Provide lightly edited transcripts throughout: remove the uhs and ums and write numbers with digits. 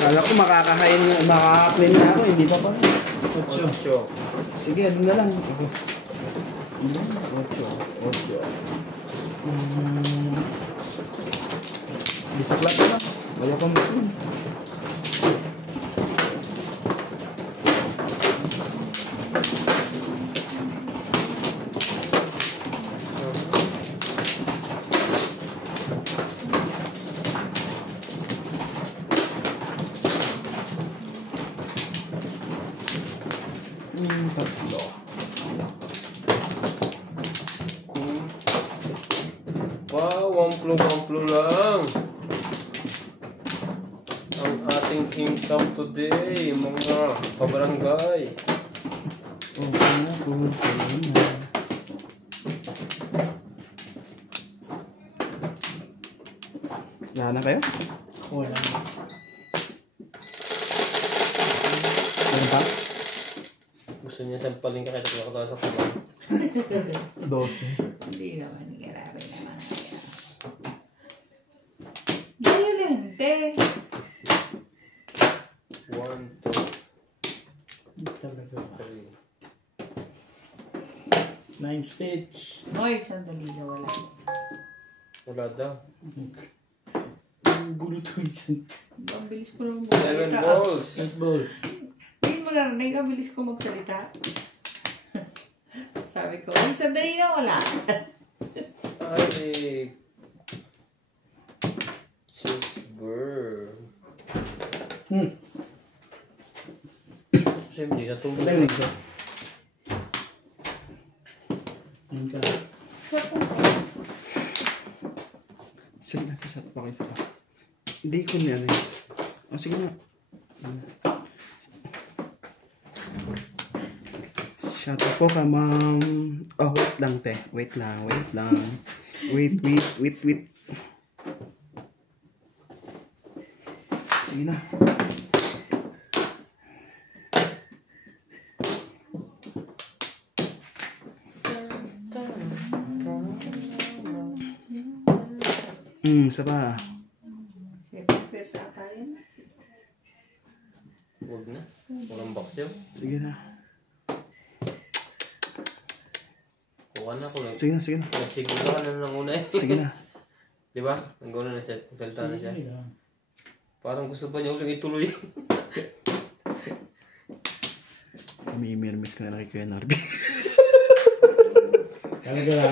Kala ko makaka-clean na ako, hindi pa pa. 8. Sige, ano na lang. 8. Bisklat na lang. Wala pang clean. Tatlo. Wow, wamplo lang ang ating income today, mga kabarangay. Wala na kayo? Wala. Ano pa? Gusto niya sampalin ka kahit nakatawa sa kumang. 12. Hindi naman, grabe naman. Violente. 1, 2, Talaga. 3. 9 stitch. Hoy, sandali na wala. Wala daw. Ang gulo to isang. Ang bilis ko lang 7 balls. 8 balls. Hindi mo narinig, ang bilis ko magsalita. Sabi ko, ay, sandali na wala. Ay. Cheeseburger. Kasi hindi natulog. Wala yung nigsa. Yan ka. Sige na, shot pa kayo sa pa. Hindi ko niya na yun. O, sige na. Shot po ka, ma'am. Oh, wait lang, te. Wait lang. Wait. Sige na. Isa pa. Siyempre, sa tayo na. Huwag na. Walang bakyo. Sige na. Kuha na ko lang. Sige na. Siguro ka na nang una eh. Sige na. Diba? Ang gano'n na siya. Salta na siya. Sige lang. Parang gusto pa niya uling ituloy. May mirmis ka na kay Kuya Narby. Talaga lang.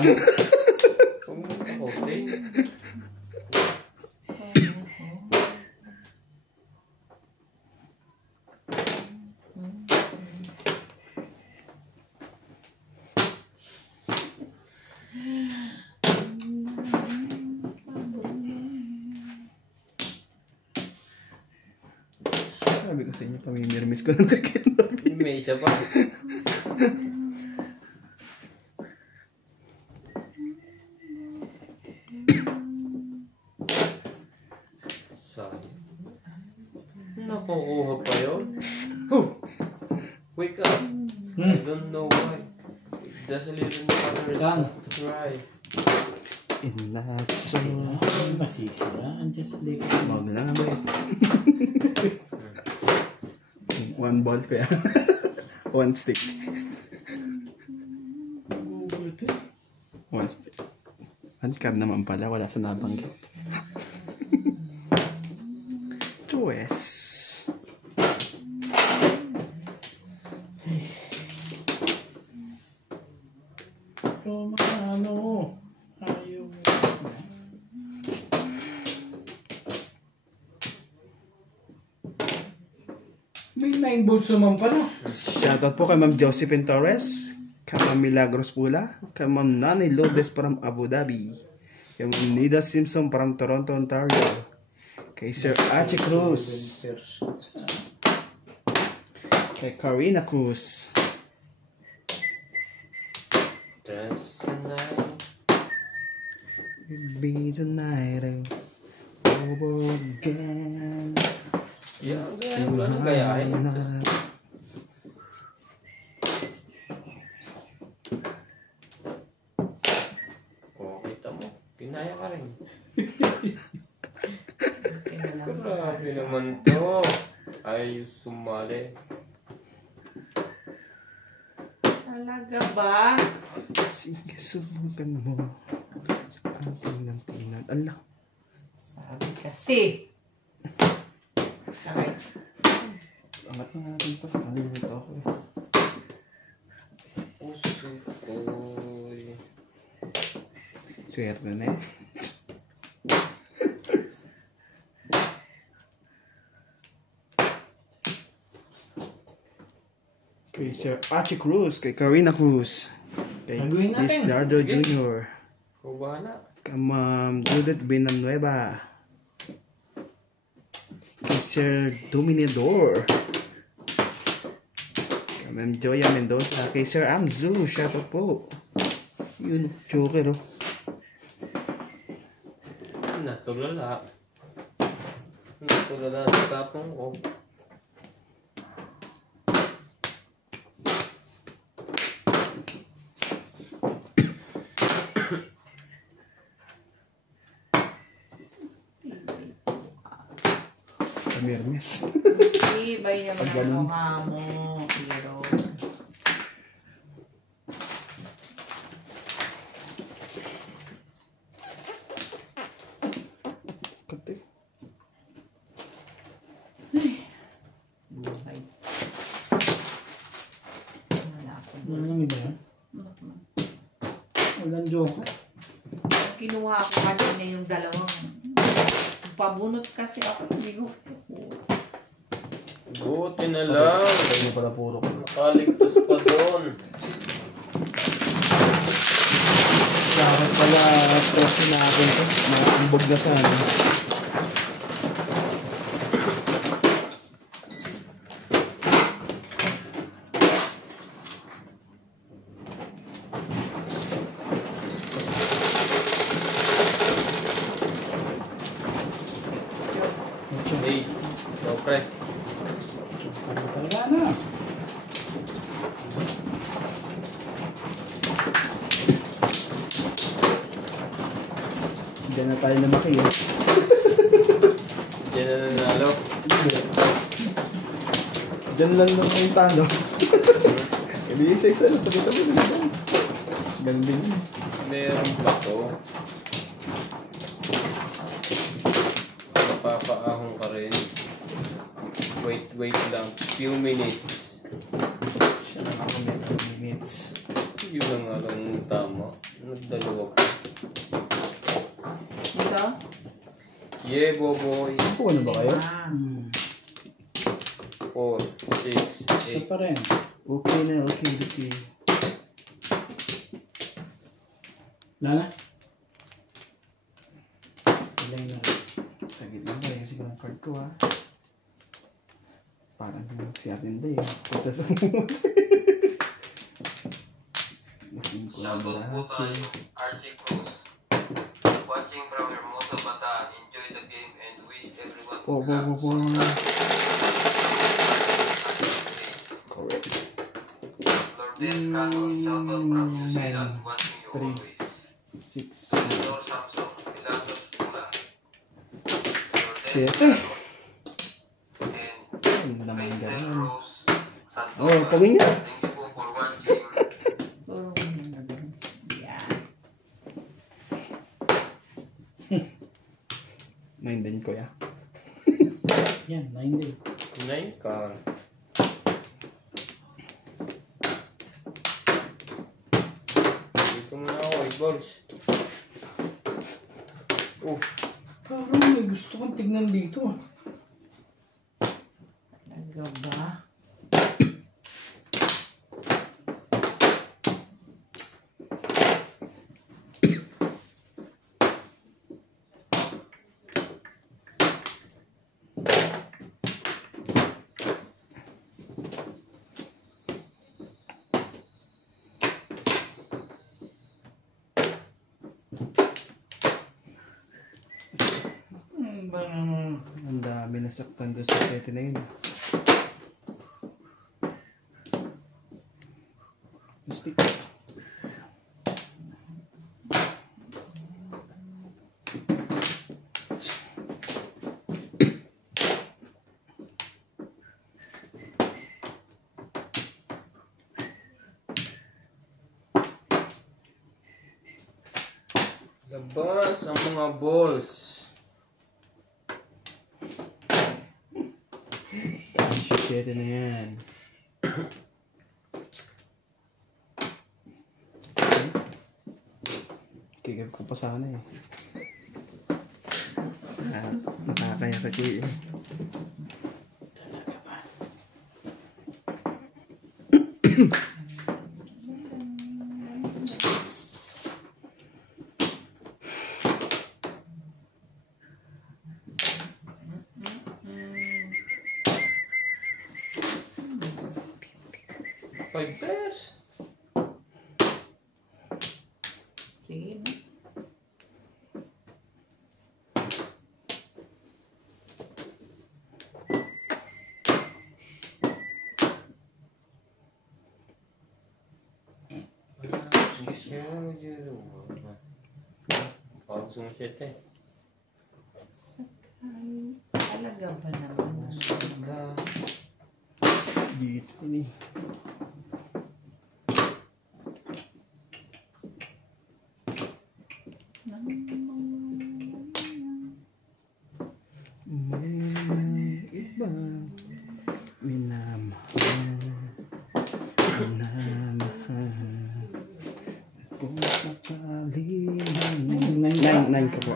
Okay. Sabi ko sa inyo, pamimirmis ko na kay Kuya Narby. May isa pa. Sayang. Nakukuha pa yun. Wake up. I don't know why. It doesn't even matter. Try. In that song. Ay, masisira. Andiyan sa likod. Wag na nga ba eh. 1 ball ko yan. 1 stick. Gugulo to. 1 stick. 1 card naman pala. Wala sa nabanggit. Choice. Romano. Ayaw. May 9 balls naman pala. Shoutout po kay Ma'am Josephine Torres, kay Ma'am Milagros Pula, kay Ma'am Nani Lourdes from Abu Dhabi, kay Ma'am Nida Simpson from Toronto, Ontario, kay Sir Archie Cruz, kay Karina Cruz, Just tonight. be tonight over again. Yan, wala nang gayahin. Oh, kita mo. Pinaya ka rin. Okay na lang. Grabe. Grabe naman to. Ayaw sumali. Talaga ba? Sige, subukan mo. Sa akin ng tingnan. Ala. Sabi kasi. Aray. Angat na natin ito. Nalilito ako eh. Uy. Swerte na eh. Kay Sir Archie Cruz, kay Karina Cruz, kay Baguhin natin. Chris Dardo Jr., Ikaw bahala. kay Ma'am Judith Villanueva, kay Sir Dominador, kay Ma'am Joya Mendoza, kay Sir Amzu, shoutout po. Yun, joker oh. Natulala. Natulala sa tapong ko. Kamirmes. Ibay naman Pag ang ganun. mukha mo. Hero. Kati. Ay. Wala ako. Ano ba yan? Walang joke. Kinuha ko kanina yung dalawang. Pabunot kasi ako. Hindi ko. Buti na lang. Ano pala puro ko. Nakaligtas pa doon. Dapat pala tosin natin ito. Makambog na sana. Hey, ikaw pre. Ano talaga na? Diyan na tayo lumaki eh. Diyan na nanalo. Diyan lang naman yung talo. Hindi isa-isa lang. Sabi-sabi na lang. Ganun din yun. Meron pa to. Papaahon ka rin. Wait lang. Few minutes. Siya na ako may minutes. Yun lang nga lang tama. Nagdalawa pa. Ito? Yeah, boboy. Kung ano ba kayo? Ah. 4, 6, Isa pa rin. Okay na, okay. Lana? Ilay na. Sagit lang kayo kasi ng card ko ha. Parang si Atin Day. Kung sa sumut. Shoutout po tayo, Archie Cruz. Watching from Hermosa, Bataan. Enjoy the game and wish everyone Oh, good luck. Correct. Lourdes Canon, shoutout from New Zealand. Watching you Three. always. 6. Senador Samson, Milagros Pula. Lourdes Siete. Canon. And Ang naman Kristen ganun. Rose Sandoval. Oh, pagin niya. Thank you po for watching. Puro ganyan na din. Yan. 9 din ko ya. Yan, 9 day. 9 ka. Dito muna ako, balls. Parang may gusto kong tignan dito. Talaga ba? Ang dami nasaktan doon sa sete na yun. Stick. Labas ang mga balls. Shit na yan. Kigab ko pa sana eh. Nakakaya ka kuya. Talaga ba? Five pairs. Sige na. Pausong shit eh. Talaga ba naman? Dito ini. May ibang minamahal, minamahal. Kung sakali nine ka po.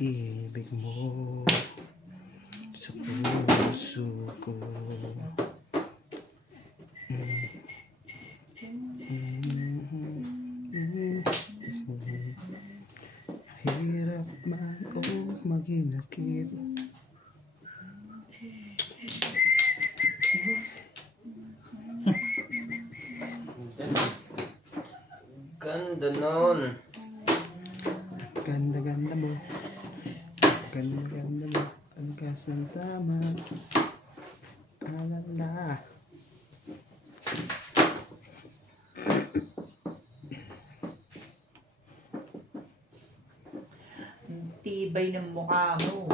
Ibig mo sa puso ko. Hirap man o maginakit. Ganda nun. Ganda-ganda mo. Ganda-ganda mo. Ang kasang tama. Alala. Ang tibay ng mukha mo.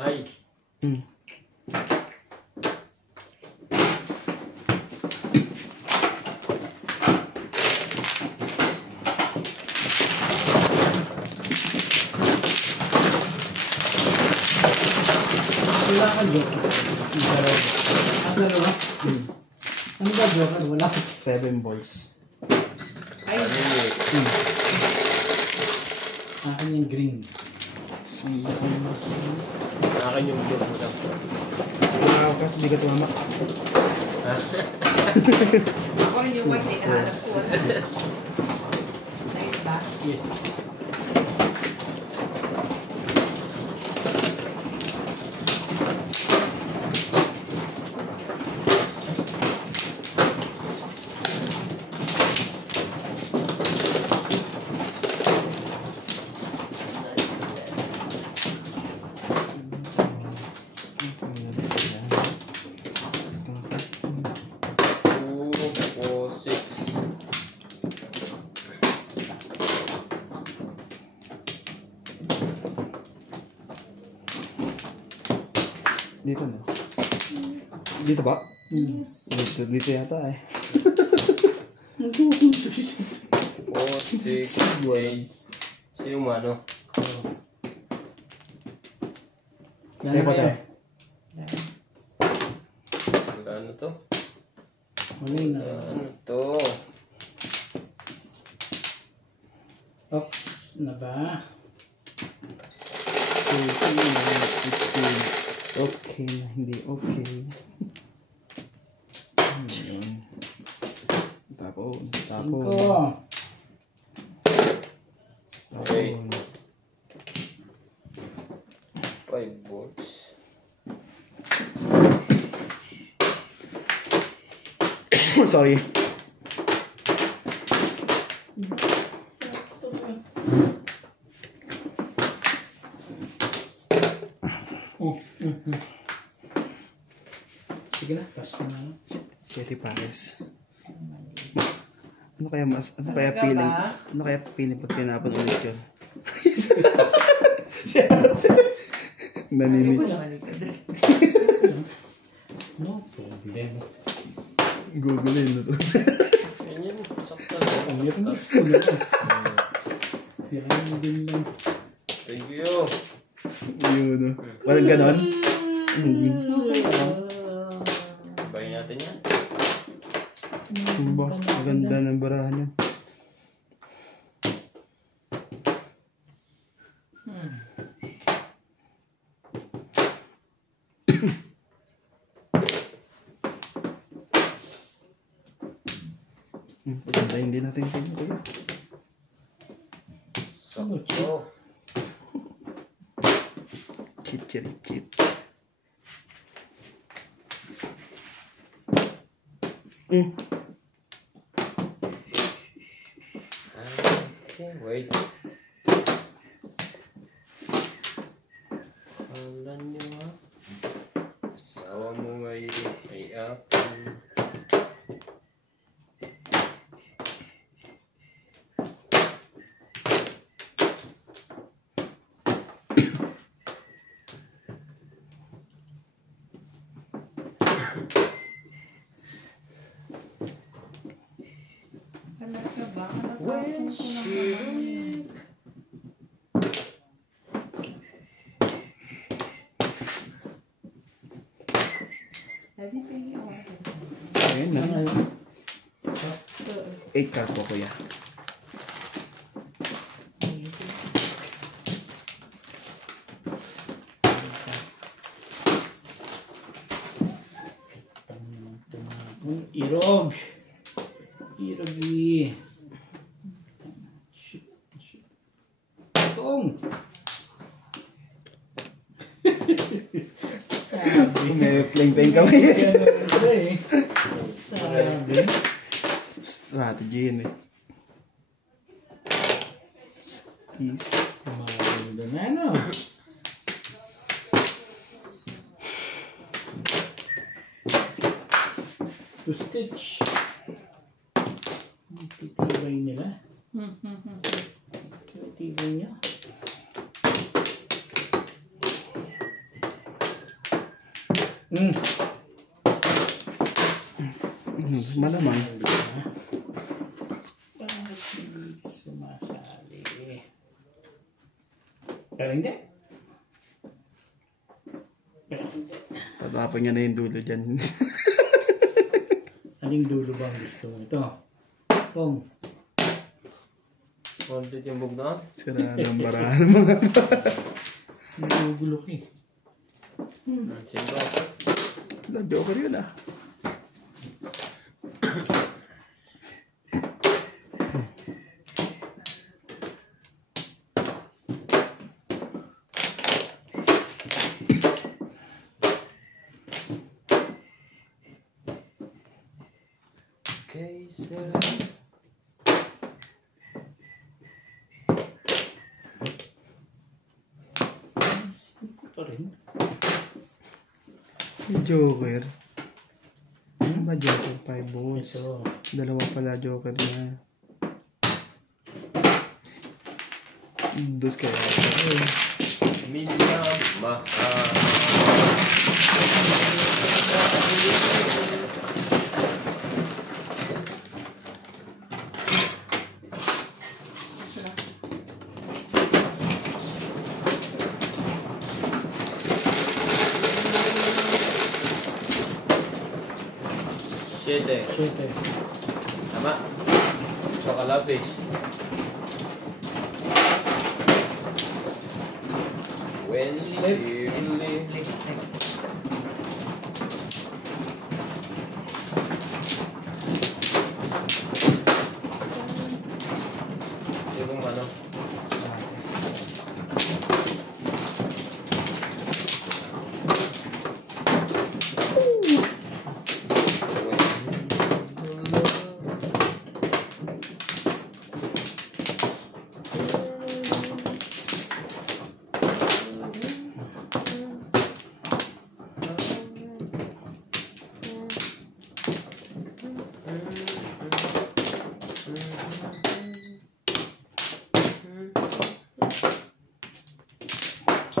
Hi. Wala ka joker. Ang dalawa? Ano ba joker? Wala ka. 7 balls. Ay, Akin yung green. Akin yung blue mo lang. Wow ka, hindi ka tumama. ako rin yung white eh. Nahanap ko. Nice ba? Yes. Dito na. Dito ba? Dito yata eh. 4, 6, 8. Sino mo ano? Tayo pa tayo. Ano to? Wala yun na. Ano to? Ox na ba? Okay na, hindi okay. Tapon. Cinco. Okay. 5 volts. Sorry. Sige na, pass mo na. 7 pares. Ano kaya Talaga feeling? ba? Ano kaya feeling pag tinapon ulit yun? Naninit. No problem. Gugulin na to. Ganyan, sakta lang. Ang meron na school ako. Yan din lang. Thank you. Yun. Walang ganon? Bayin natin yan. Ano ba? Maganda ng barahan yun. Pagandahin din natin sa inyo, kuya. Sakto. Cheat. Okay, wait. Alam nyo ha? Asawa mo may apple. Talaga ba? When she Ayun na. 8 card po, kuya. Irog. Irogi. Shit. Tong. Sabi. May playing kami. Ganun ba eh. Sabi. Strategy yun eh. Peace. Maganda na no. To stitch. Titibay nila. Titibay niya. Malamang. Bakit hindi ka sumasali? Pero hindi. Tatapon niya na yung dulo dyan. Aling dulo ba ang gusto mo? Ito. Pong. wanted yung bugna. Sira ng barahan mga. Nagugulok eh. Sige. Wala, joker yun ah. Okay, sir. Sipin ko pa rin. Joker. Ano ba joker? 5 votes. Ito. Dalawa pala joker niya. Dos kaya. Medium mahal. Siete. Siyete. Tama. Pakalapis. When she really... Yung ano?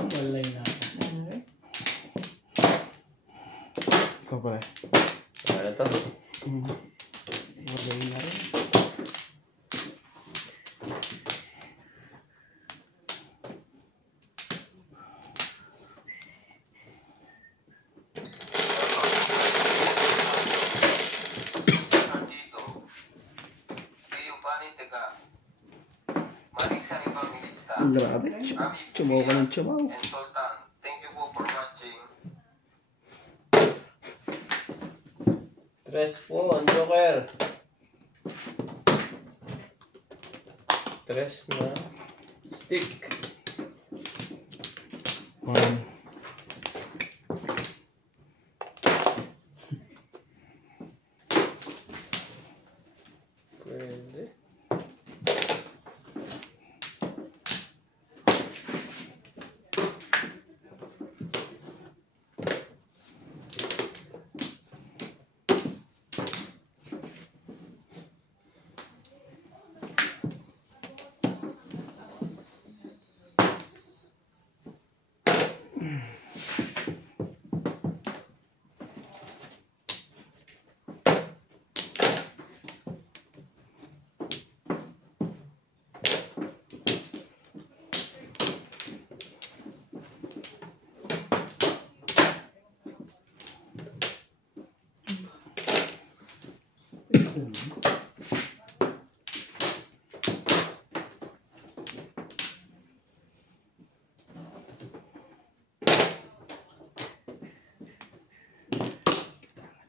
Walay na ako. Ikaw pala. Ano to? Walay na rin. Dito. Teo Pani taga Marisa Evangelista. Grabe. Chumaw ka ng chumaw. And Sultan. Thank you po for watching. Tres po, ang joker. Tres na stick. 1. Pwede.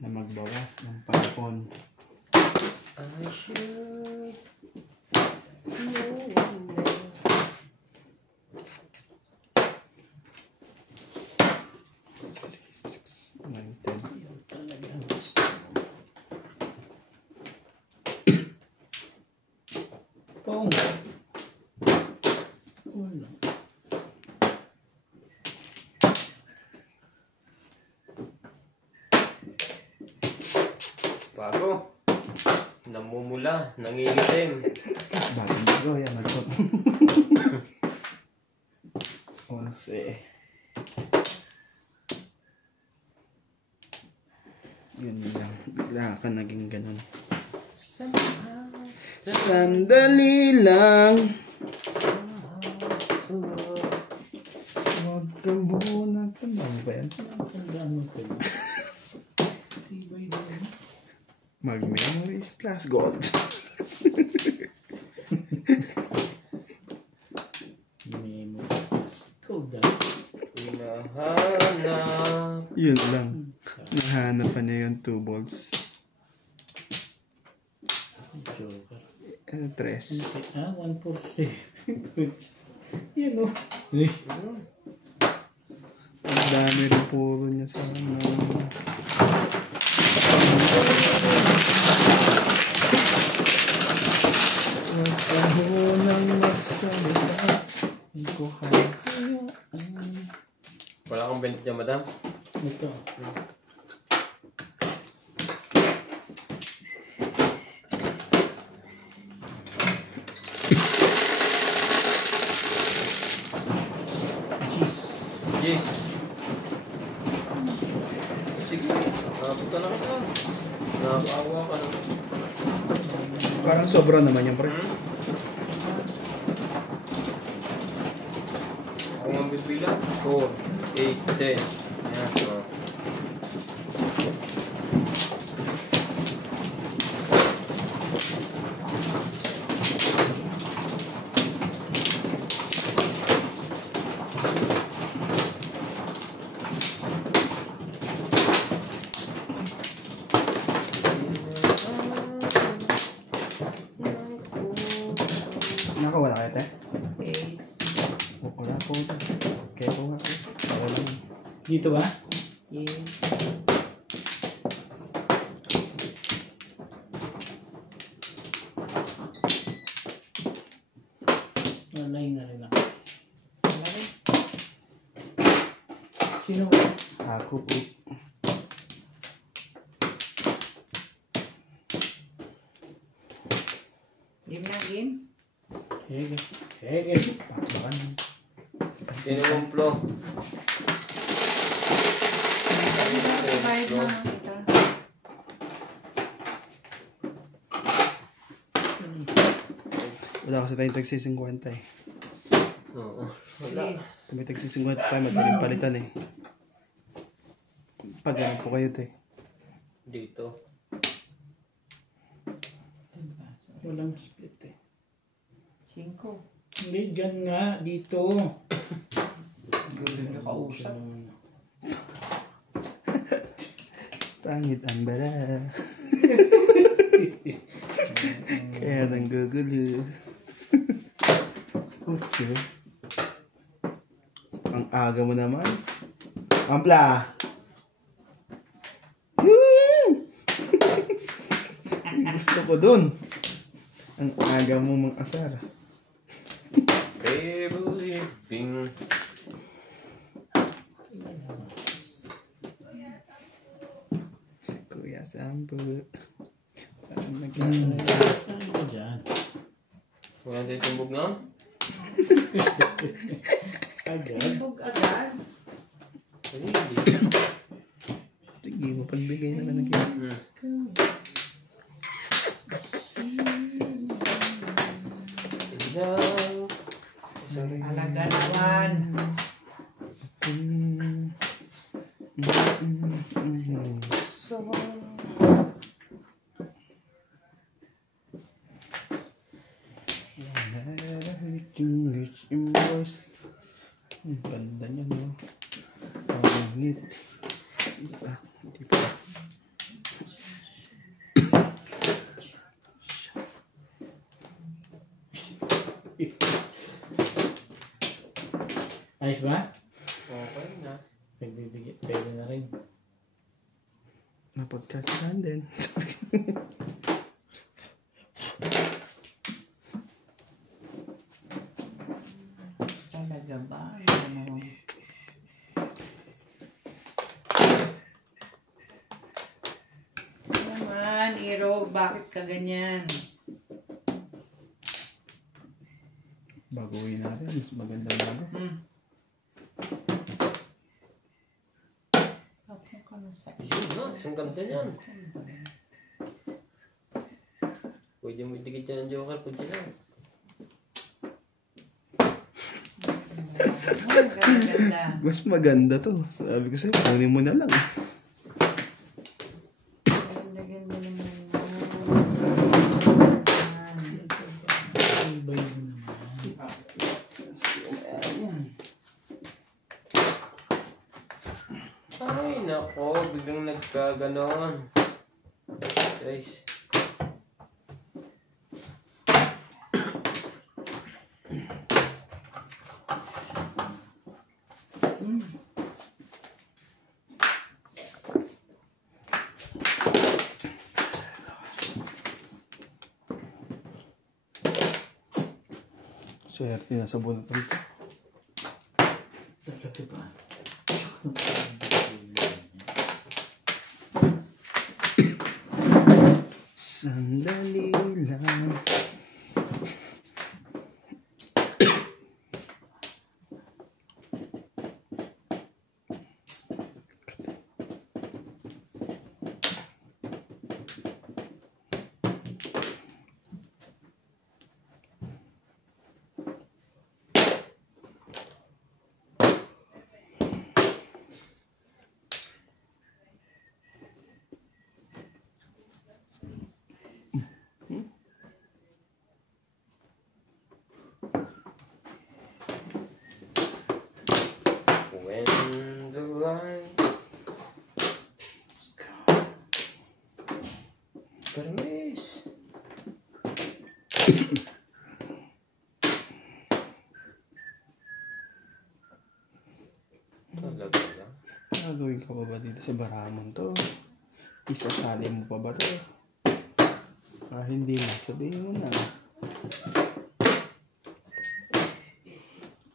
Na magbawas ng panahon. I should know. 9, 10. Talagang Pong. Wala. Bago. Namumula, nangingitim. Bagong bago yan. 11. Yun lang. Bigla ka naging ganun. Sandali lang. Huwag ka muna. Ano ba yan? Tandaan mo ka na. Tibay din. Mag-memory plus gold. Memo. Let's go down. Hinahanap. Yun lang. Nahanap pa niya yung 2 balls. Joker. 3. Ah, 147. Yan o. Ang dami rin puro niya sa ano. Huwag ka munang magsalita. Hindi ko kaya. Wala kang 20 dyan, madam? Ito. Jeez. Yes. Sige. Nakapunta na kita. Nakakawa ka na. Parang sobra naman yung pre. Ako ang bibilang. 4, 8, 10. Yan. Oh. Nakawala kayo, te? Ace. Wala po. Kaya po nga. Wala lang. Dito ba? Yes. Walay na rin ako. Wala rin. Sino ba? Ako po. Game na game. Hege. Hege. Patuan. Tinumplo. Bayad na kita. Wala kasi tayong tagsi 50 eh. Oo. Wala. Please. Kung may tagsi 50 tayo, madaling palitan eh. Pag ganun po kayo te. Dito. Walang split eh. 5. Hindi, dyan nga. Dito. Hindi nakausap. Pangit ang bara. Kaya nang gugulo. Okay. Ang aga mo naman. Ampla! Gusto ko dun. Ang aga mo mang asar. Living. Kuya Sampo. Parang Saan ka dyan? Wala tayo tumbog nga? Agad. Bug agad. Ay, hindi. Sige, mapagbigay na lang ng kaya. Ilaw. Sorry. Alaga naman. Ang ganda niya, no? Pangit. Hindi pa. Ayos ba? Okay na. Nagbibigay. Pwede na rin. Napagkakasahan din. Talaga ba? Ano? Naman, Irog, bakit ka ganyan? Baguhin natin. Mas maganda bago. Ako ka na sa Yun na, isang ganda niyan. Pwede mo idikit yan ng joker pag sila. Ganda-ganda. Mas maganda to. Sabi ko sa'yo, kunin mo na lang. Ganda-ganda naman. Iba yun naman. Ay, nako, biglang nagkaganon. Guys. Swerte na sa bunutan to. Talaga ba? Sandali lang. When the light Permis. Talaga lang. Gagawin ka pa ba dito sa Baramon to? Isasali mo pa ba to? Hindi na, sabihin mo na.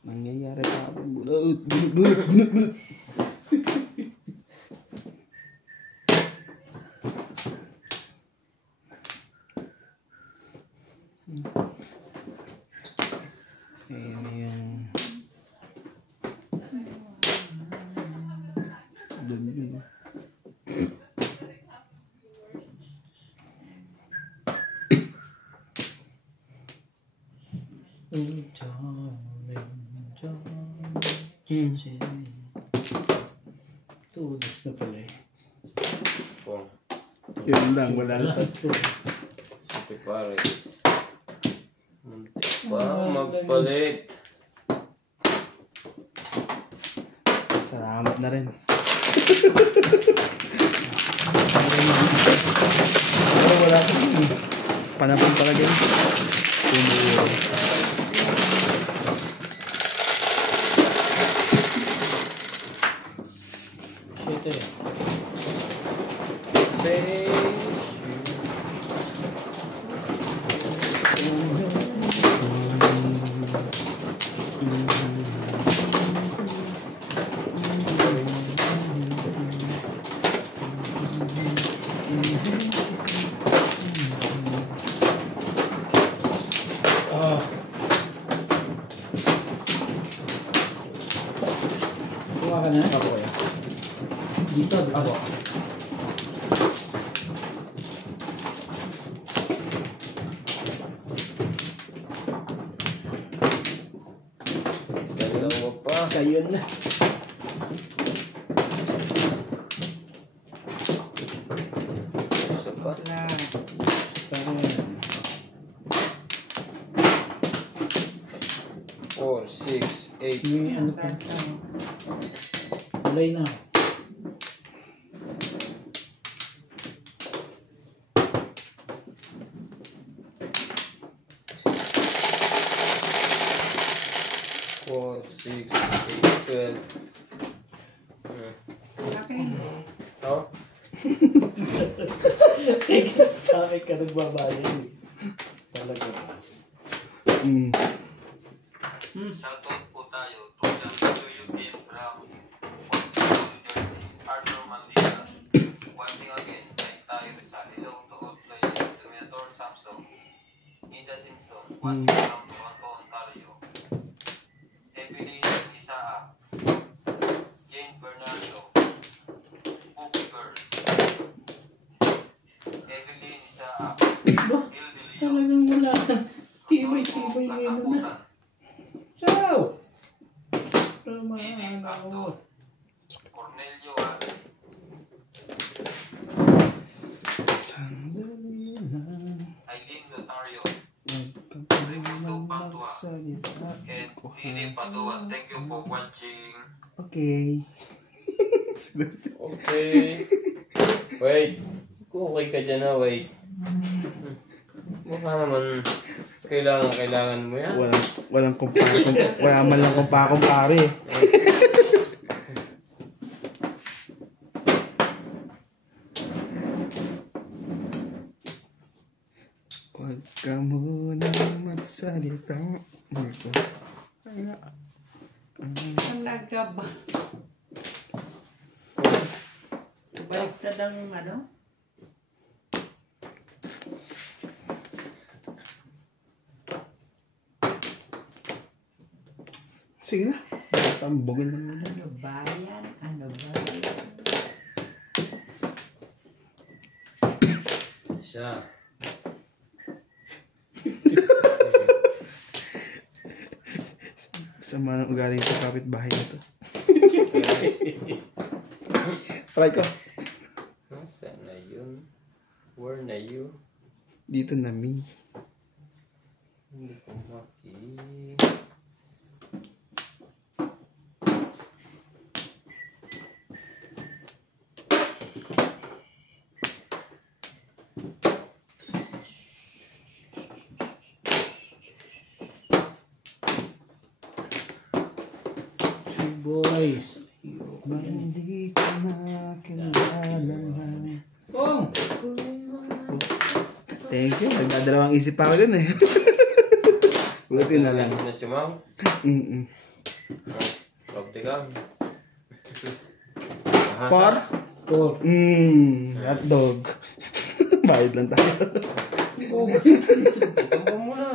Nangyayari pa ako. Bulot, bulot, bulot, bulot, bulot. Ayan yung Tudas na pala eh. Pong. Yun lang, wala na. City Pares. Muntik pa magpalit. Salamat na rin. Pero wala ko. Panapon talaga yun. Ito eh. Ah. Kuha ka na? Ako kaya. Dito, di ba? Ako. Dalawa pa. Kayo na. Isa pa. Wala. Parang 4, 6, 8. may ano pa. Kulay na. Four, 6, 8, 12. Akin. Oh? Eh, kasi sa akin ka nagbabayad eh. Talaga. Mm. Shoutout po tayo to the Joyo Game from New Jersey, Arthur Mandela. Watching again, like tayo sa hello to all players, Terminator Samsung, Ida Simpson, watching from Toronto, Ontario. Evelyn Isaac, Jane Bernardo, Spooky Girl, Evelyn Isaac, Bill De Leon, Talagang wala. Tibay-tibay ngayon na. Ciao! Pero Bibi maaaga Abdul, ako. Cornelio Asi, Aileen Notario, and Philip Paduan. Thank you for watching. Okay. Okay. Wait. Okay ka dyan na, wait. Baka naman kailangan mo yan. Walang wala man lang kumpare. Huwag ka muna magsalita. Talaga ba? Baliktad ang ano? Sige na. Tambugin lang muna. Ano ba yan? Ano ba yan? Isa. Sama ng ugaling sa kapitbahay na to. Try ko. Nasaan na yun? Where na you? Dito na me. Hindi ko maki. Boys. Hindi ko na kilala na. Kong! Thank you. Nagdadalawang isip pa ako dun eh. Buti na lang. Na chumaw? Mm-mm. Probte ka. Por? Kong! Hotdog. Bayad lang tayo. Ito mo muna.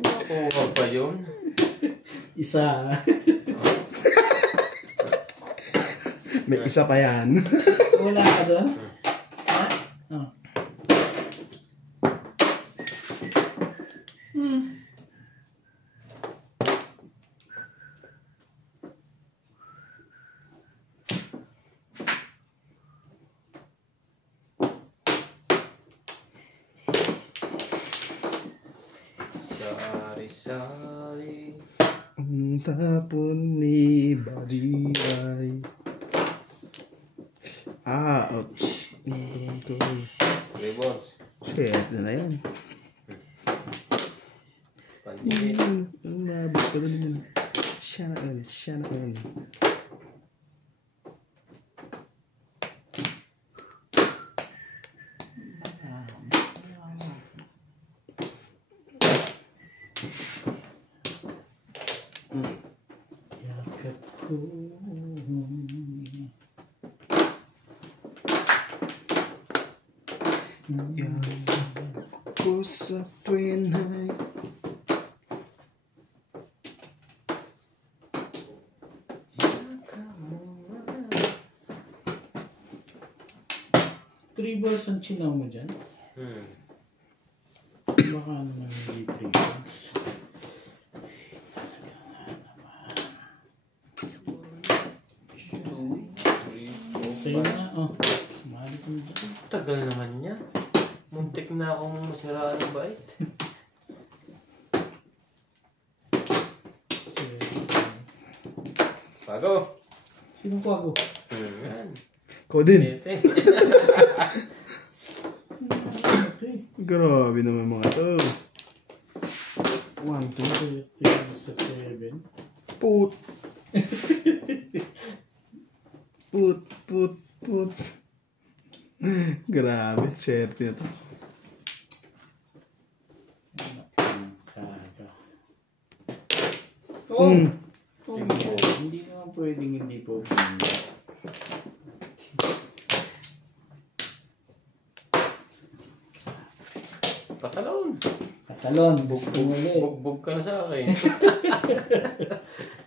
Nakuha pa yun. Isa. May isa pa yan. Wala ka doon? Ha? Oh. Sari-sari. Ang tapon ni Bariyay. Ouch. Reborns. Shit, na yan. Pandikit. Umabot ko na naman. Siya na on, siya na on. Yakap ko. Yan ko sa tuwin ay 3 balls ang chinaw mo dyan? Baka naman hindi 3 balls. Sa'yo na, sumali ko dyan. Tagal naman niya. Muntik na akong masiraan ng bait. Bago. Sino ko ako? Yan. ko din. Sete. Grabe naman mga to. 1, 2, 30 sa 7. put. Put. Grabe, swerte na to. Kaga. Mm. Hindi naman pwedeng hindi po. Patalon. Katalon, bugbog ulit. Bugbog ka na sa akin.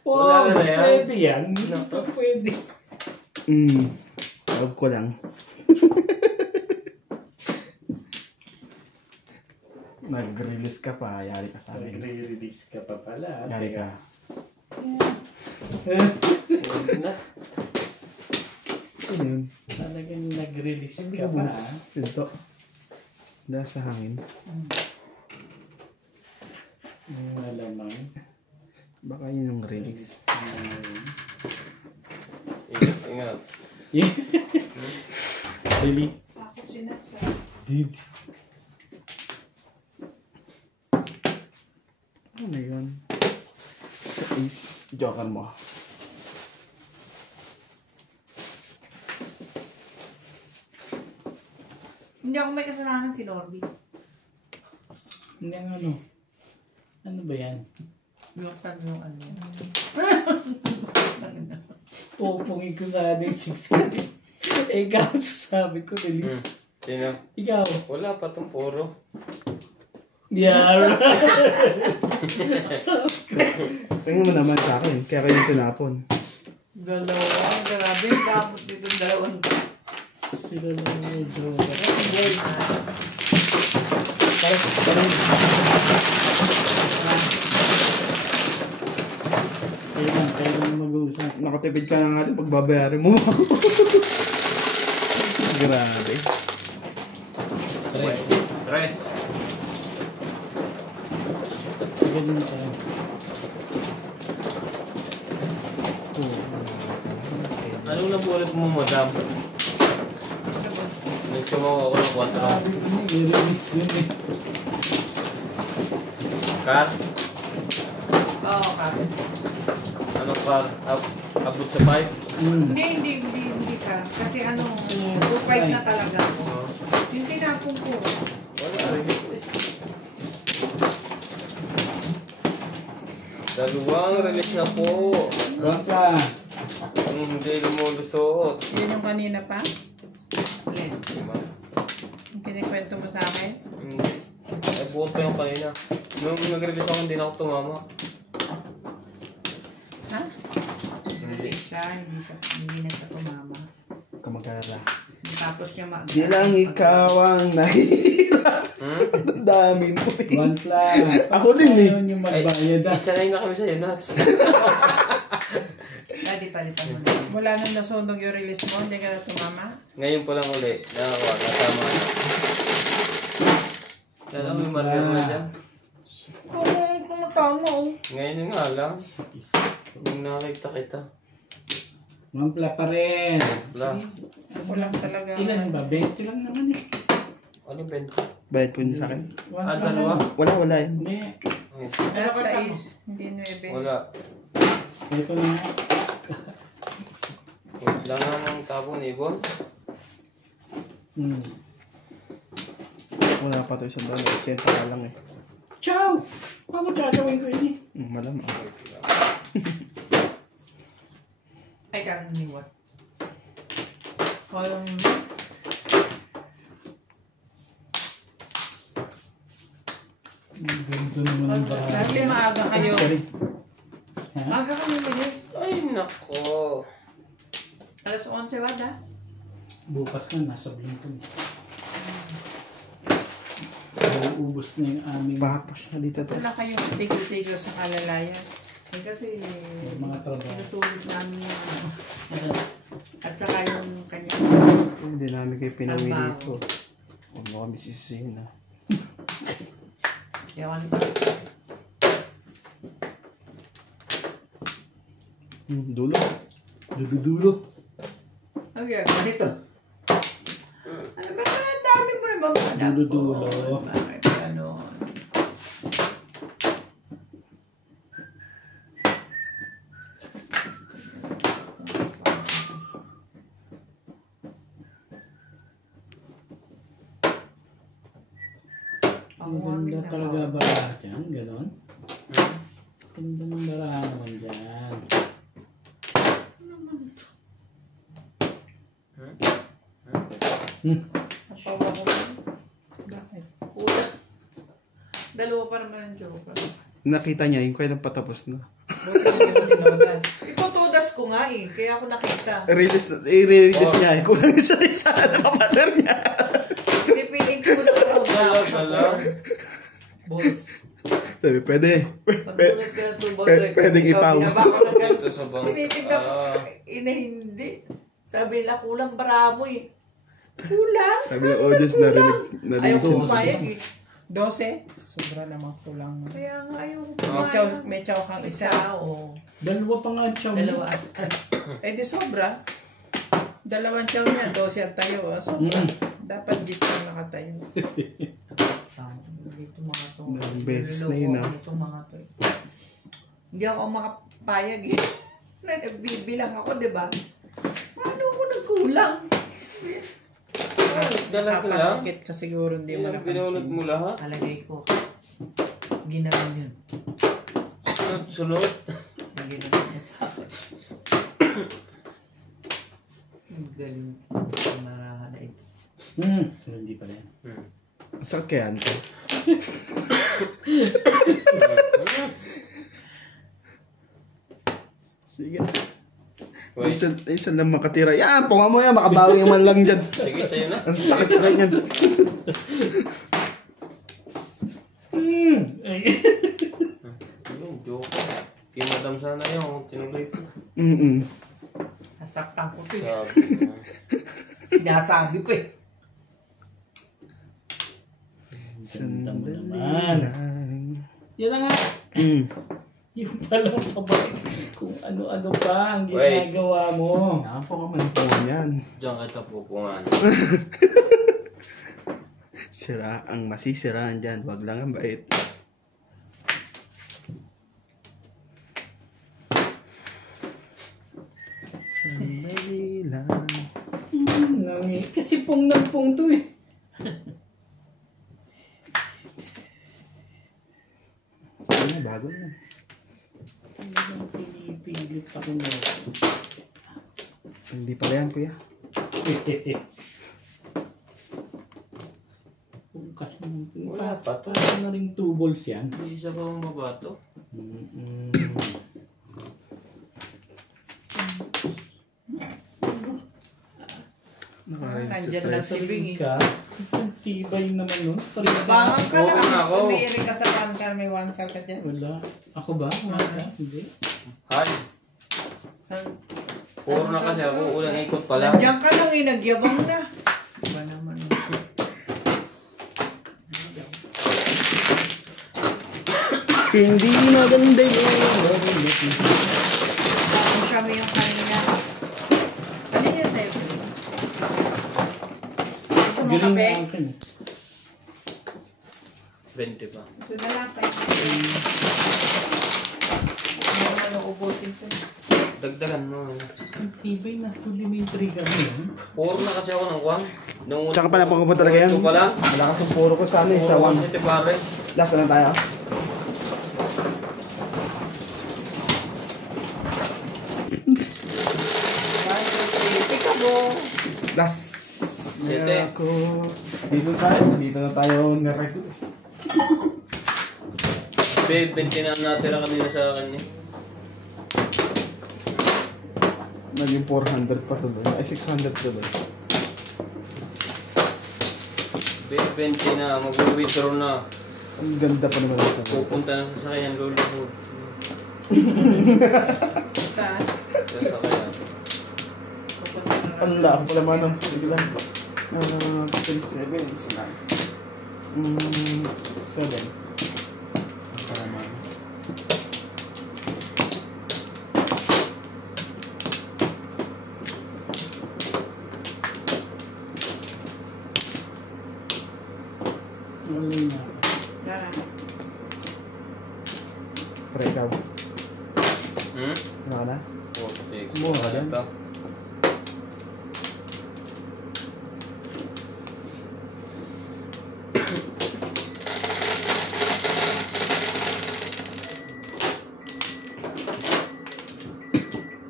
Wow, Wala na yan. pwede yan. Hindi pa pwede. Love ko lang. Nag-release ka pa, yari ka sa akin. Nagre-release ka pa pala. Yari ka. Huwag na. Ano yun? Talagang nag-release ka pa. Ito. Dahil sa hangin. Yung malamang. Baka yun yung release. Ingat. Really? Takot sinasa. Did. Ano yun? Sa is, joker mo. Hindi ako may kasalanan si Norby. Hindi ang ano. Ano ba yan? Buktan mo yung ano. Pupungin ko sana yung 6. Ikaw, sabi ko, release. Sino? Ikaw. Wala pa itong puro. Yeah, right. Tingnan mo naman sa akin, kaya kayo tinapon. Dalawa. Grabe yung kapot dito dalawang. Sila lang yung joke. Very nice. Kailan mag-uusap. Nakatipid ka na nga din pagbabayarin mo. Grabe. Tres. Ganun tayo. Anong nabulit mo, madam? Nagsumaw ako ng 4. Sabi ko na, i-release yun eh. Car? Oo, kapit. Anong car? Abot sa 5? Hindi ka. Kasi ano, 2-5 na talaga ako. Yung tinapong ko. Wala rin. Dalawang release na po. Basta. Hindi lumulusot. Yun yung kanina pa? Ulit. Diba? Yung kinikwento mo sa akin? Hindi. Ay, buot pa yung kanina. Nung nag-release ako, hindi na ako tumama. Ha? Hindi. Hindi na siya tumama. Huwag ka mag-alala. Tapos niya Di lang ikaw ang nahihirap. Ang dami mo eh. One flat. Ako din eh. Ayaw niyo magbayad. Isanay na kami sa'yo, Nats. Daddy, palitan mo na. Mula nung nasunog yung release mo, hindi ka na tumama? Ngayon pa lang uli. Nasama na. Lalo, may marker na dyan. Oo, tama oh. Ngayon nga lang. Nung nakita kita. Mampla pa rin. Wala. Ako lang talaga. Ilan ba? 20 lang naman eh. Ano yung bento? Bayad po niyo sa akin? Dalawa? Wala yan. Hindi. At sa is, hindi 9. Wala. Ito na nga. Wait lang nga ng tapon, Ibon. Wala pa ito $1. 80 ka lang eh. Ciao! Ako tsagawin ko yun eh. Malamang. Ay, karaniwan. Walang... Ganito naman ang bahay. Kasi maaga kayo. Sorry. Ha? Maaga kami malis. Ay, nako. Alas 11 wala. Bukas ka, nasa Blinton. Uubos na yung aming Papas na dito to. Wala kayong tigil-tigil sa kalalayas. Eh, kasi mga trabaho. sinusulit namin yung ano. At saka yung kanya. Hindi namin kayo pinawili dito. Huwag mo kami sisihin ha. Yawan pa. Dulo. Dulo-dulo. Ang gagawin nito. Ano ba naman? Ang dami mo naman mga anak ko. Dulo-dulo. Bakit ganon? Ang ganda talaga barahan dyan, gano'n? Ganda ng barahan naman dyan. Napawa ko ba? Bakit? Una. Dalawa pa naman ang joke. Nakita niya, yung kaya patapos na. Buti hindi ko tinodas. Itutudas ko nga eh. Kaya ako nakita. I-release niya eh. Kulang siya isa na papater niya. Pipiling ko na ako. Dala. Boss. Sabi, pwede. Pagdulot ka na ito, boss. Pwedeng ipaw. Binabaka ka na Ito sa bang... tinitignan ko. Ina hindi. Sabi nila, kulang baramo eh. Kulang? Sabi ng audience, narinig Ayaw ko siya. pumayag eh. 12? Sobra naman kulang. Kaya nga ayaw ko May chow kang isa. Oo. Dalawa pa nga siya. Dalawa. Eh di sobra. Dalawang chow niya, 12 ang tayo. Sobra. Dapat 10 ang nakatayo. Dito mga to. Dalawang beses na yun, ah. Dito mga to. Hindi ako makapayag eh. Nagbibilang ako, di ba? Paano ako nagkulang? Dala ka lang? Nakapangkit ka siguro hindi mo Pinulot napansin. mo lahat? Alagay ko. Ginawa yun. Sunod. Ginawa niya sa akin. Ang galing. Marahan na ito. Hindi pala yan. Saan kaya ito? Sige. Wait. Isa lang makatira. Yan, punga mo yan. Makabawi man lang dyan. Sige, sa'yo na. Ang sakit-sakit yan. Yung joke. Kinadam sana yung tinuloy ko. Nasaktan ko ito eh. Sabi na. Sinasabi ko eh. Ganda mo Sandali naman. lang. Yan na nga. Yung pala pa kung ano-ano pa ang Wait. ginagawa mo. Yan, punga man po yan. Diyan kita pupungan. Sira ang masisiraan dyan. Wag lang ang bait. Sandali lang. Kasi pong ng pong to eh. Ano, bago na. Pinipilit ako na. Hindi pala yan, kuya. Bukas mo. Wala pa to. Parang na rin 2 balls yan. Hindi siya pa mabato. Nandyan lang si Bing eh. Ka. Ang tibay naman nun. Bangang ka Oo, lang. ako. Umiiring ka sa 1 car, may 1 car ka dyan. Wala. Ako ba? Wala. Hindi. Han. Puro na kasi ako. Ulang ikot pala. Nandiyan ka lang eh, nagyabang na. Iba naman. Hindi maganda yun. Kung siya mo yung kanina. Kanina sa'yo. Gusto mo Galing kape? na akin. 20 pa. Ito na lang kayo. Ano naman ubusin ko. Dagdagan mo. Ang tibay na rudimentary ka mo. Puro na kasi ako ng kwan. Nung una- Tsaka pala pagkabot talaga yan. Ito pala. Malakas ang puro ko sa ano eh, sa Puro 1. kasi pares. Last na tayo. Ika mo. Last. Siyete. Ako. Dito na tayo na-record. Babe, 20 na natira kanina sa akin eh. Naging 400 pa tuloy. Ay, 600 tuloy. Babe, 20 na. Mag-withdraw na. Ang ganda pa naman ito. Pupunta na sa sasakyan. Luluhod. Saan? Sa sasakyan. Ang lakas pala man ng sige lang. 37 is lang. 7. Para man. Galing na. Yan. Para ikaw. Hmm? Ano ka na? 4, 6. Mura ka din. Ito.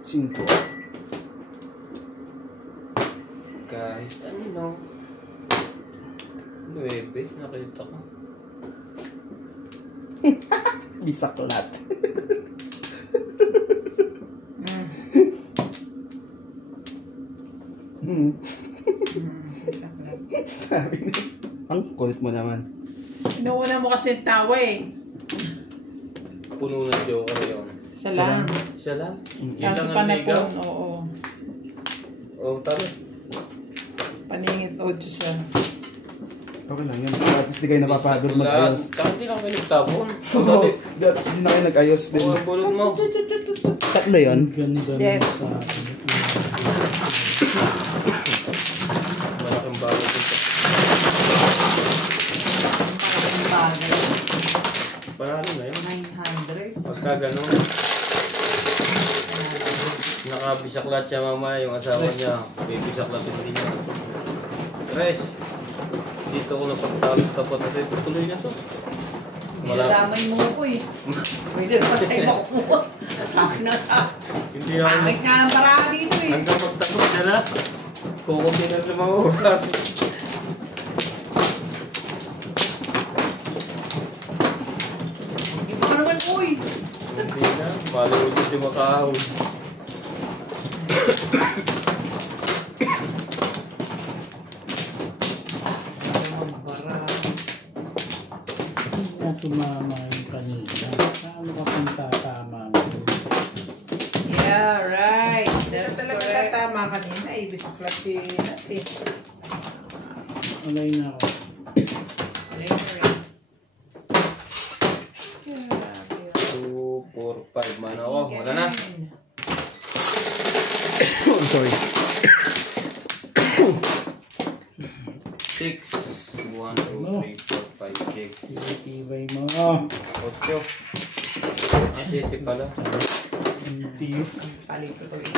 Cinco. Kahit ano. 9. Nakita ko. Bisaklat. Sabi niya. Ang kulit mo naman. Inuuna mo kasi yung tawa eh. Puno ng joker yun. Isa lang. Siya lang. Yun Kaso lang ang ligaw. panapon, oo. Oh, tara. Paningit o siya. Okay lang yan. At least di kayo napapagod Lahat. mag-ayos. Tsaka hindi lang kayo nagtapon. Oo. At least di na kayo nag-ayos din. Oo, bulot mo. Tatlo yun. Ganda Yes. na sa akin. Malaking bago dito. Parang bagay. Panalo na yun. 900. Pagka ganun. Nakabisaklat siya mamaya yung asawa niya. Bibisaklat din niya. Tres. Dito ko napagtalos tapat natin. Tuloy na to. Nilalamay mo ko eh. Pwede pa sa iba kumuha. Sa akin na lang. Hindi na ako. Pangit nga ang paraan dito eh. Hanggang magtakot na na. Kukunti na sa mga oras. Hindi pa naman uy. Hindi na. Maliwag din yung makahawin. Hindi na tumama yung kanina. Saan ka pang tatama mo? Yeah, right. Ito That's talaga correct. tatama kanina. Ibisaklat si Nancy. Alay na ako. Correct. 2, 4, 5 man ako. Wala na. I'm sorry. 6. 1, 2, 3, 4, 5, 6. Tibay mo. 8. Ah, 7 pala. Hindi. Palit ko to eh.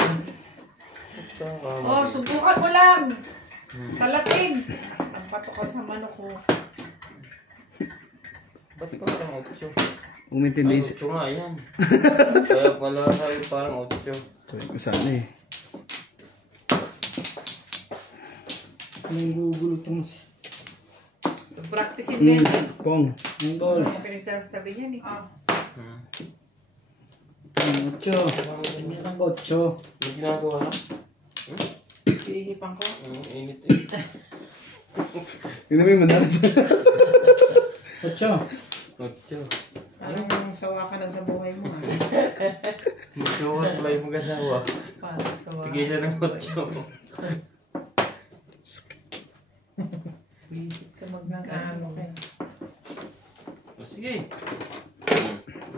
Saka, Oh, subukan mo lang. Sa Latin. Ang pato ka sa manok ko. ba't pa parang 8? Umintindi Ay, 8 nga yan. Kaya pala sabi parang 8. Sorry ko sana eh. Anong gugulot mo si... Practice in men. Pong. Ang Ano goals. ka pinagsasabi niyan eh. Ang 8. Hindi ang 8. May ginagawa na? Hihipang ko. Init eh. Inumin mo na rin. 8. 8. Anong sawa ka na sa buhay mo? Ah? Magkawal pala yung mag-asawa. Parang sa mga... Tigay siya ng 8. Visit ka magnakaano Ano ka. kayo? O sige.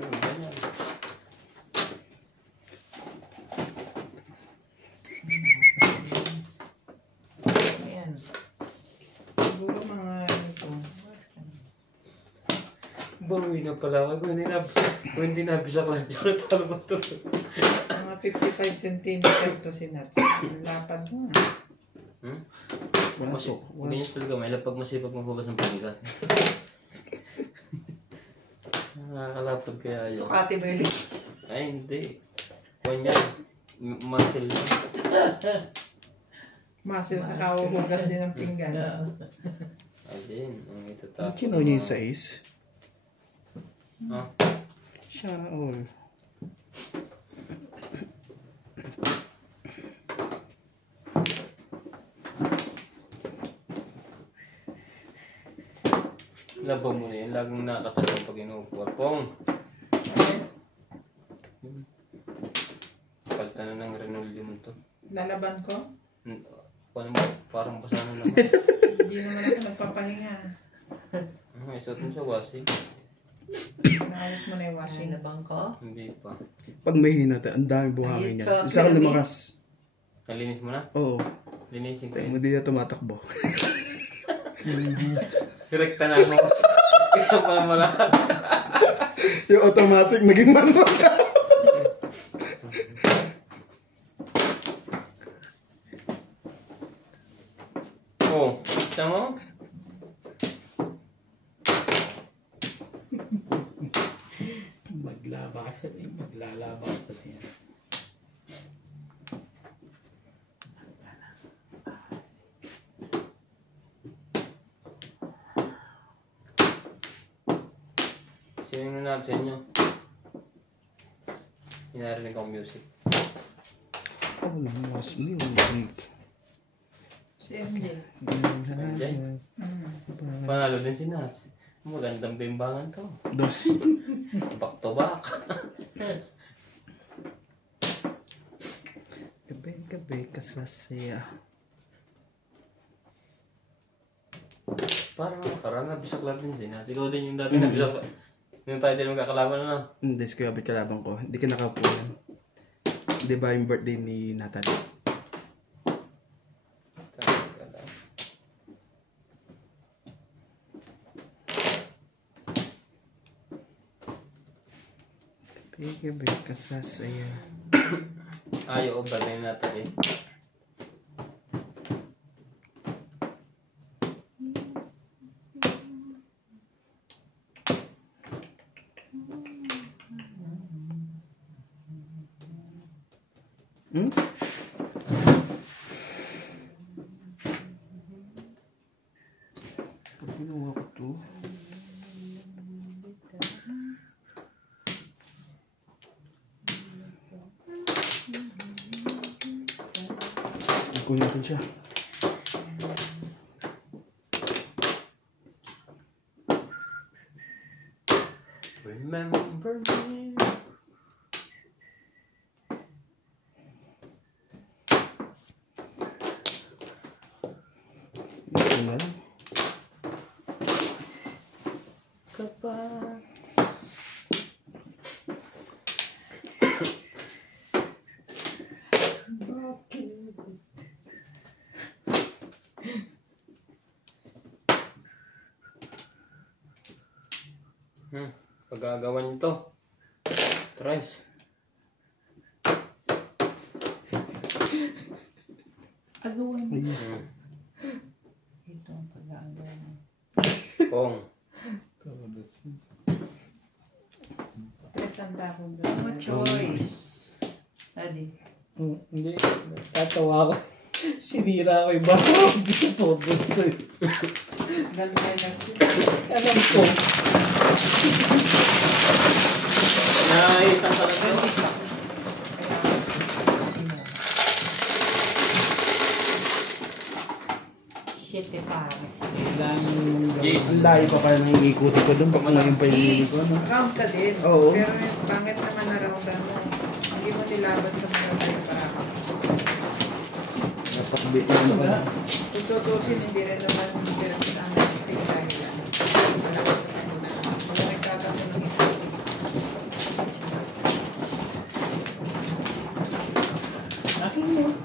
Ganyan. Ayan. Siguro mga ito. Bawi na pala ako. Kung hindi nabisak lang dyan, talo ba ito? Mga 55 centimeter to si Nats. Ang lapad mo ah. Wala Kasi, po. Wala. ganyan talaga. May lapag masipag maghugas ng pinggan. Nakakalapag kaya yun. Sukati ba yun? Ay, hindi. Kanya, muscle lang. Muscle sa kahuhugas din ng pinggan. Ayun, ang Ang itatapos. kinaw niya yung size. Ah, Sana all. laban mo na yun. Laging nakakatagal pag inuupuan. Pong! Palta na ng Renault mo to. Lalaban ko? Ano ba? Parang basa na naman. Hindi naman ako nagpapahinga. Isot mo sa washing. Naayos mo na yung washing. Sinabang ko? Hindi pa. Pag may hinata, ang dami buhangin niya. Ay, Isa ka so, lumakas. Nalinis mo na? Oo. Linisin ko Tayo yun. mo di na tumatakbo. Direkta na ako. Ito pa malakad. Yung automatic, naging manual. Oh, kita mo? Maglabasan eh. Maglalabasan yan. Sino yung nanap sa inyo? Hinarinig akong music. Oh, lang was music. Si MJ. Panalo din si Nats. Magandang bimbangan to. Dos. Back to back. Gabi kasasaya. Parang nakaraan nabisak lang din si Nats. Ikaw din yung dati nabisak. Yung tayo din magkakalaban na. Hindi, si Kuya Bert kalaban ko. Hindi ka nakapunan. Di ba yung birthday ni Natalie? Gabi kasasaya. Ayaw, ba na natin eh. Hmm? Pag ginawa ko to, ikunin natin siya. Remember me. Ito na lang. Kapag pagagawa nito. Tres. Agawan mo. Ayun. Ito ang pag-aagawan mo. Pong. Tres ang takong No choice. Daddy. Hindi. Tatawa ko. Sinira ko yung bahaw dito sa photos. Galmay lang siya. Alam ko. Nakakita ka lang ito. Shit, pares. Kailangan Jeez. Ang layo pa kaya nang ikutin ko doon. Baka ngayon pa yung hindi ko. Ano? Round ka din. Oo. Pero yung pangit naman na roundan mo. Hindi mo nilaban sa mga tayo para. Napakbit na ano ka. Kung tutusin, hindi rin naman ang next thing dahil wala ka sa kanila. Wala nagtatanong ng isa.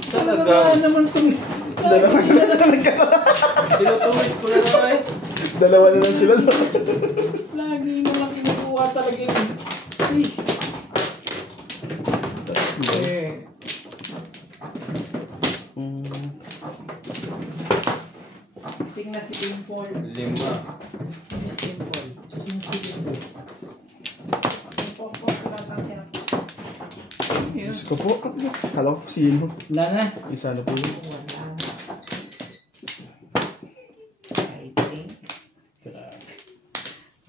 Talaga. Ano naman itong... Dalawa na lang sila Tinutuwid ko na nga eh. Dalawa na lang sila. Lagi naman kinukuha talaga yung fish. Eh, Sing na si Dimple. 5. Dimple. Pokpok ko lang ang yan. Diyos ko po. Halo, sino? wala na. Isa na po yun. Wala. I think. Grabe.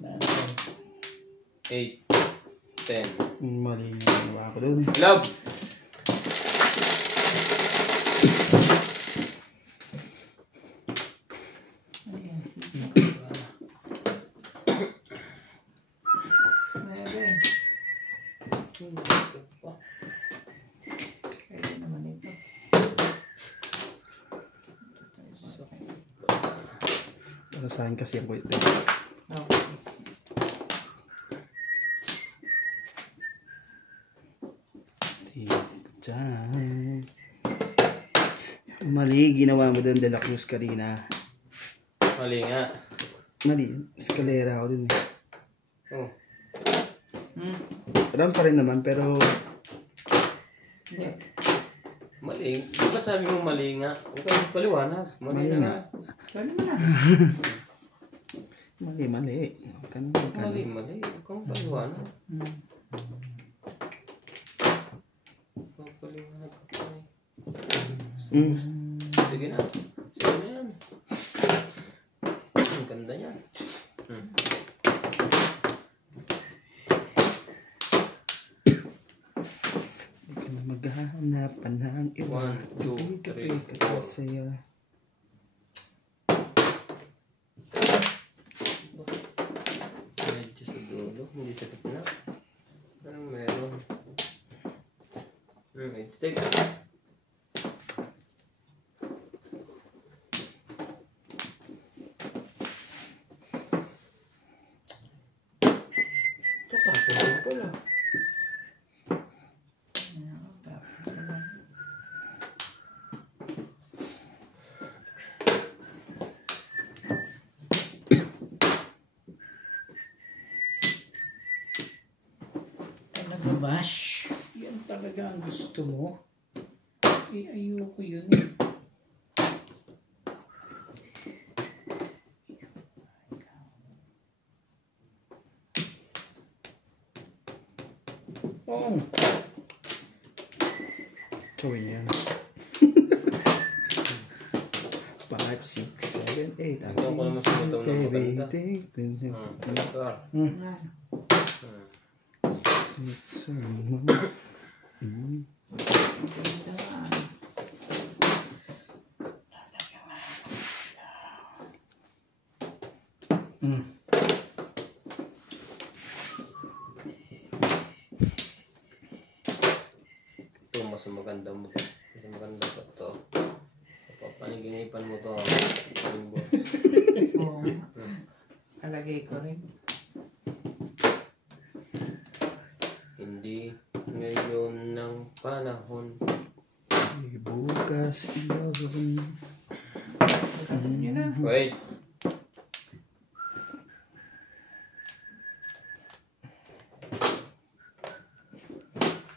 Wala na. 8. 10. Mali na ginawa ko doon. Love! Ayan, sige. Meron. Pwede naman ito. Para sa akin kasi ako ito. Okay. Diyan. Mali, ginawa mo doon De La Cruz kanina. Mali nga. Mali, escalera ako dun eh. Oh. Ram pa rin naman, pero Hindi. Mali. Di ba sabi mo mali nga? Huwag kang paliwanag. Mali Mali na nga. Pwede mo na. mali. Kanina. Mali. Huwag kang paliwanag. Huwag kang paliwanag. Sige na. Sige na yan. Ang ganda niya. Hindi ka na maghahanapan ng iba. 1, 2, 3, Kasi 4. sa'yo. Medyo sa dulo. Hindi sa gitna. Anong meron? It's take it. Tatapos din pala. Talaga bash. Yan talaga ang gusto mo. Eh, ayoko yun eh. Oh, Gawin yan. 5, 6, 7, 8. Tingnan ko naman sa butong ng maganda. Car. Ito mas maganda mo to. Mas maganda pa to. Papaniginipan mo to. Oo. Alagay ko rin. Hindi ngayon ng panahon. Bukas iyon. Yun na. Wait.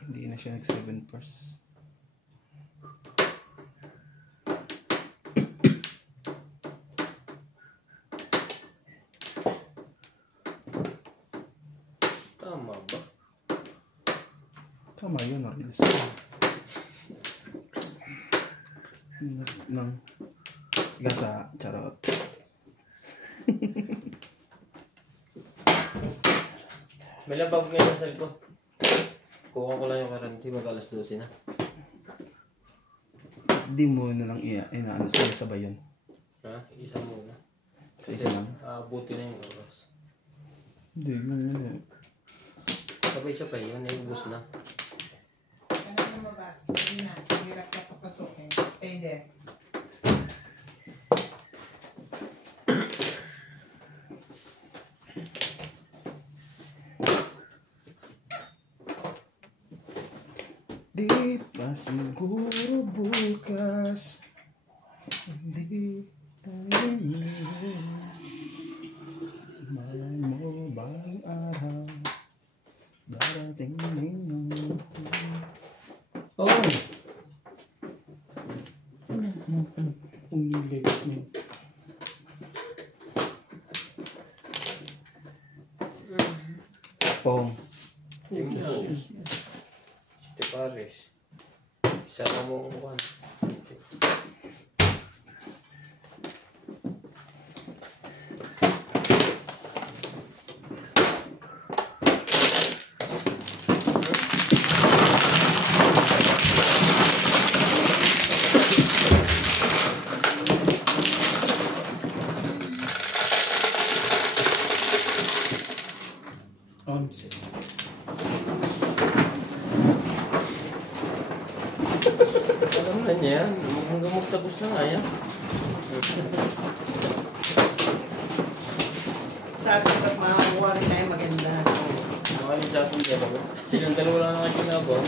Hindi na siya nag-7 pars. Tama ba? Tama yun, Arilis. Nang gasa, charot. May labag ngayon sa likod. Kuha ko lang yung karanti. Mag alas 12 na. Hindi mo na lang inaano sila sabay yun. Ha? Isa muna. Sa isa lang. Buti na yung oras. Hindi, yun. Sabay-sabay yun. Naibus na. Ano na mabas? Hindi na. Hirap ka papasukin. Stay there. Di Hindi pa siguro bukas. Hindi tayo malay mo bang araw darating ninyo. Oh! Umilig mo. Pong. Si Paris. Isa ka mo kung Onse. alam na niya yan. Hanggang magtapos na nga yan. Sasapat makakuha rin tayo maganda. Makalim sa akin dalawa. Silang dalawa lang ang kinabang.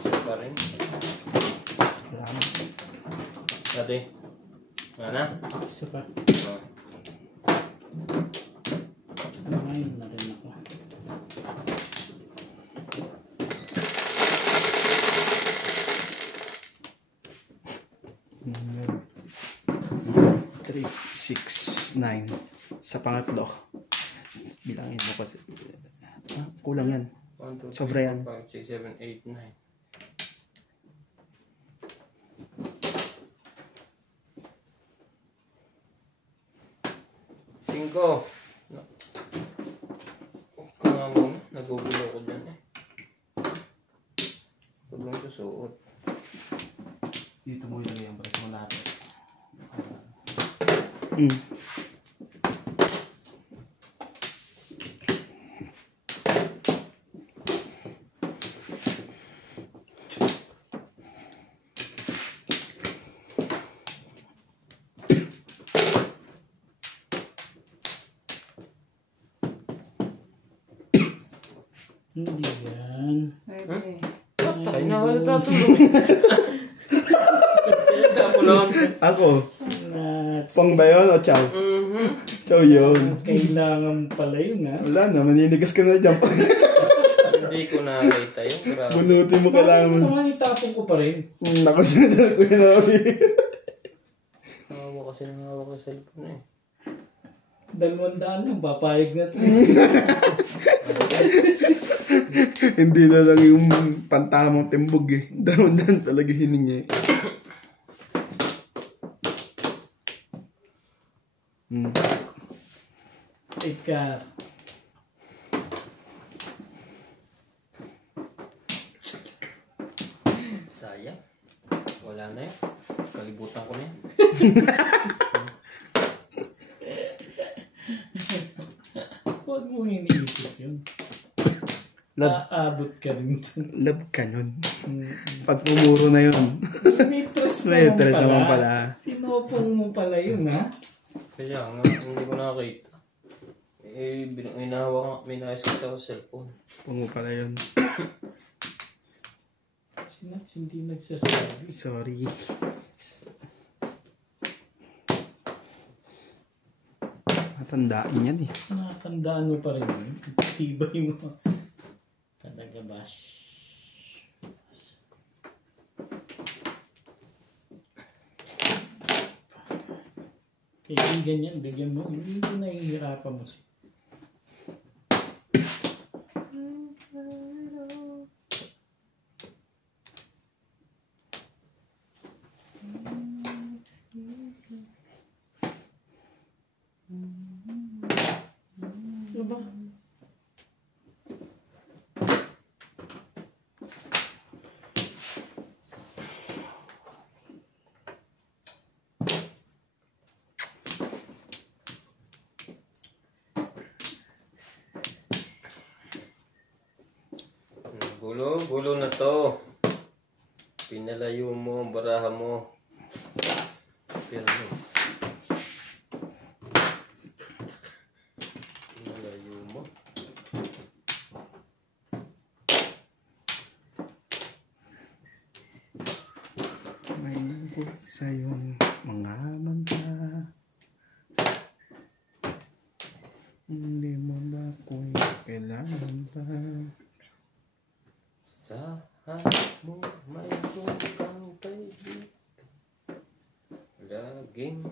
Isa pa rin. Dati. Wala na? Isa pa. Oh. Ngayon na rin ako. Three, 6, 9. Sa pangatlo. Bilangin mo kasi. Kulang yan. 1, 2, 3, Sobra yan. 4, 5, 6, 7, 8, 9. 5. Kaya mo, nagugulo ko dyan eh. Ito lang ito suot. Dito mo ilagay ang braso mo natin. Hindi yan. Pwede. Patay na, wala tatulog. Tapo lang. Ako. Nuts. Pong ba yun o chow? Chow yun. Kailangan pala yun, ha? Wala na, maninigas ka na dyan. Hindi ko nakakita yun. Grabe. Bunutin mo kailangan mo. Bakit naman itapon ko pa rin? Naku, sinadal ko yun nabi. Hawak kasi ng hawak sa cellphone eh. 200 lang, papayag na ito. Hindi na lang yung pantamang timbog eh. Daon-daon talaga hiningi. Ika. Sayang. Wala na yun. Kalibutan ko na yun. Huwag mo iniisip yun. Aabot ka rin dun. Love ka nun. Pag pumuro na yun. May tres May tres naman pala. Tinopong mo pala yun, ha? Kaya nga, hindi ko nakakita. Eh, inahawak nga, may nais ko sa cellphone. Pungo pala yun. Sinats hindi nagsasabi. Sorry. Matandaan yan eh. Nakatandaan mo pa rin yun. Tibay mo. Talaga ba? Kaibigan yan, bigyan mo. Hindi ko nahihirapan mo. Ano ba? Gulo na to. Pinalayo mo ang baraha mo. Pero pinalayo mo. May bukod sa'yong mga manta. Hindi mo ba ako'y kailangan pa? Sa harap mo may kang kaibigan. Laging